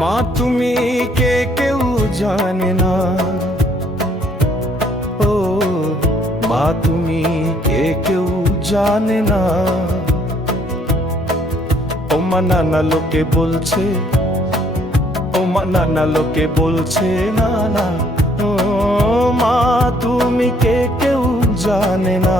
মা তুমি কে কেউ জানে না, ও মা তুমি কে কেউ জানে না। ও মা নানা লোকে বলছে, ও মা নানা লোকে বলছে না না, ও মা তুমি কে কেউ জানে না।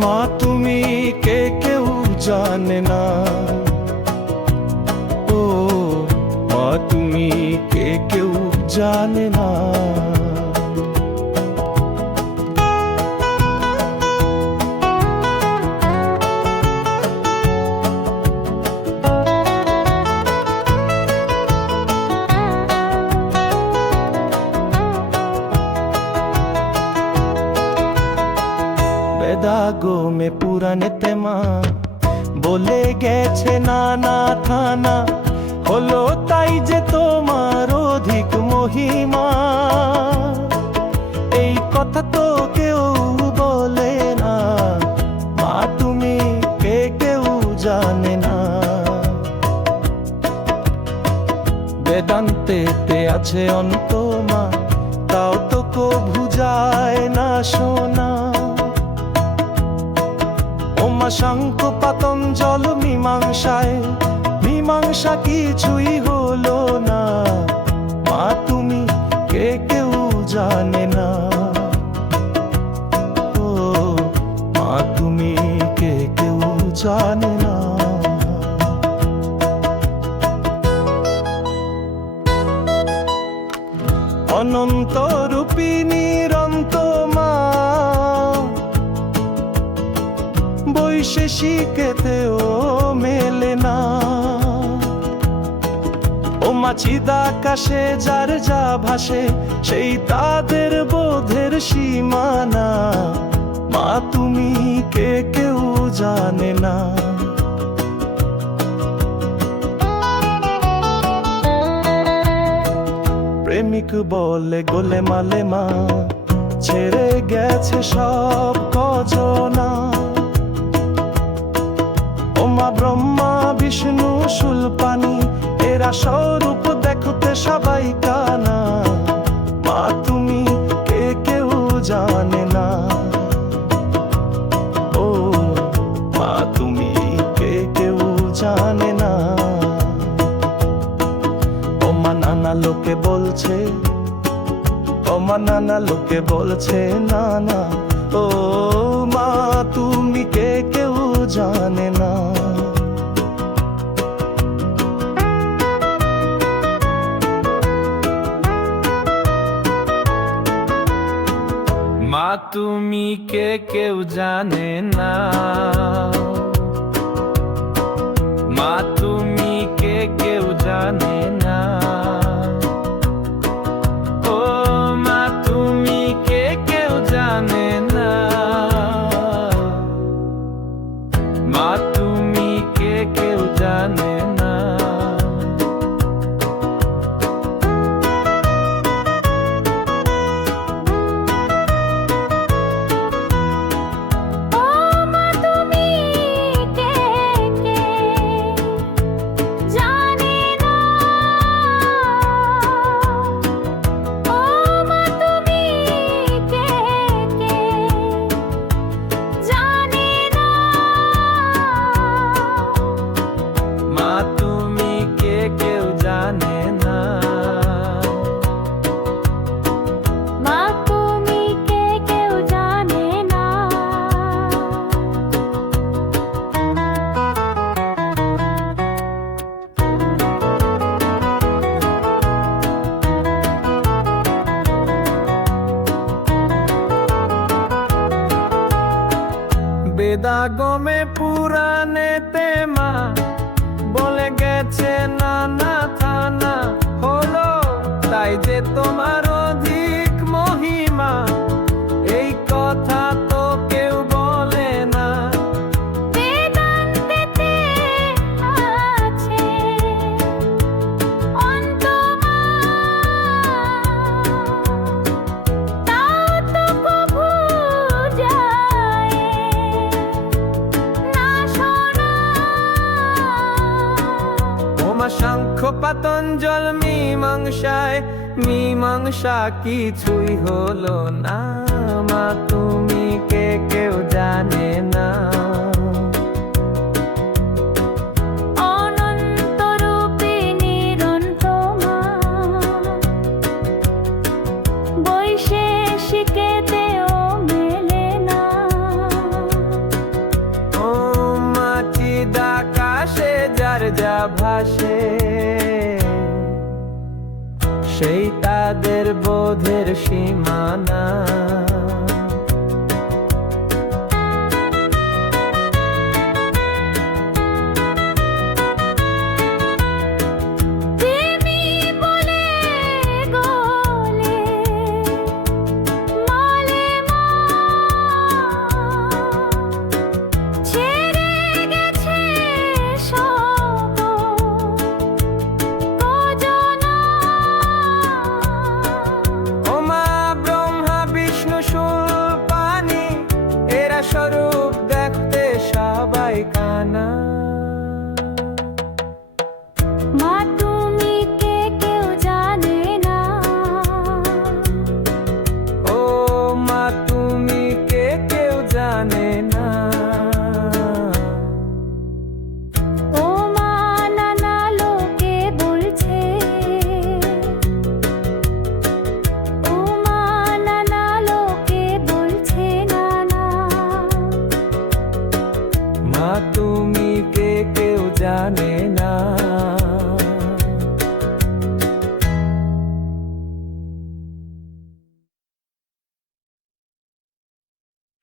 মা তুমি কে কেউ জানে না, ও মা তুমি কে কেউ জানে না। বেদাগো মে পুরানেতে মা বলে গেছে নানা থানা, হলো তাই যে তোমার অধিক মহিমা। এই কথা তো কেউ বলে না, মা তুমি কে কেউ জানে না। বেদান্তেতে আছে অন্ত মা, তাও তো কভু যায় না শোনা। শঙ্খ পাতঞ্জল মীমাংসায়, মীমাংসা কিছুই হলো না, মা তুমি কে কেউ জানে না। ও মা তুমি কে কেউ জানে না। অনন্ত রূপী নিরন্ত মা, বৈশেষিকেতেও মেলে না। ও মা চিদাকাশে যার যা ভাসে, সেই তাদের বোধের সীমানা, মা তুমি কে কেউ জানে না। প্রেমিক বলে গোলে মালে মা, ছেড়ে গেছে সব কজনা। মা ব্রহ্মা বিষ্ণু শূলপাণি, এরা স্বরূপ দেখতে সবাই কানা, মা তুমি কে কেউ জানে না। ও মা তুমি কে কেউ জানে না। ও মা নানা লোকে বলছে, ও মা নানা লোকে বলছে না না, ও মা তুমি কে কেউ জানে না। মা তুমি কে কেউ জানে না, মা তুমি কে কেউ জানে না। ও মা তুমি কে কেউ জানে না, মা তুমি কে কেউ জানে না। বেদাগমে পুরাণেতে মা বলে গেছে নানা থানা, হলো তাই যে তোমার অধিক মহিমা। এই কথা তো কেউ বলে না, বেদান্তেতে আছে অন্ত মা, তাও তো কভু যায় জল মীমাংসায় মীমাংসা কিছুই হলো না মা তুমি কে কেউ জানে না অনন্ত রূপে নিরন্তমা বৈশেষিকেতেও মেলে না ও মা চিদাকাশে যার যা ভাসে সেই তাদের বোধের সীমানা